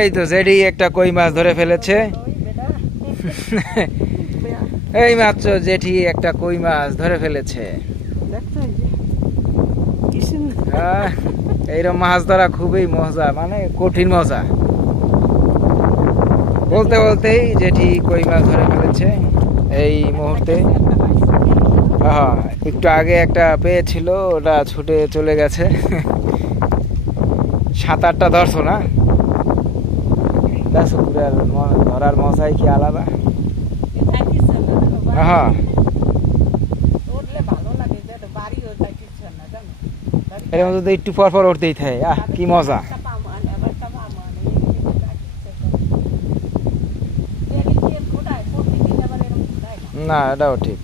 এই তো জেডি একটা কই মাছ ধরে ফেলেছে। এই মাত্র জেঠি একটা কই মাছ ধরে ফেলেছে। এইরকম মাছ ধরা খুবই মজা, মানে কঠিন মজা। বলতে বলতেই জেঠি কই মাছ ধরে ফেলেছে এই মুহূর্তে। হ্যাঁ, একটু আগে একটা পেয়েছিল, ওটা ছুটে চলে গেছে। 7-8টা ধরছো না? ধরার মজাই কি আলাদা। হ্যাঁ, এর মধ্যে তো একটু পর পর উঠতেই থাকে, কি মজা। না, এটাও ঠিক।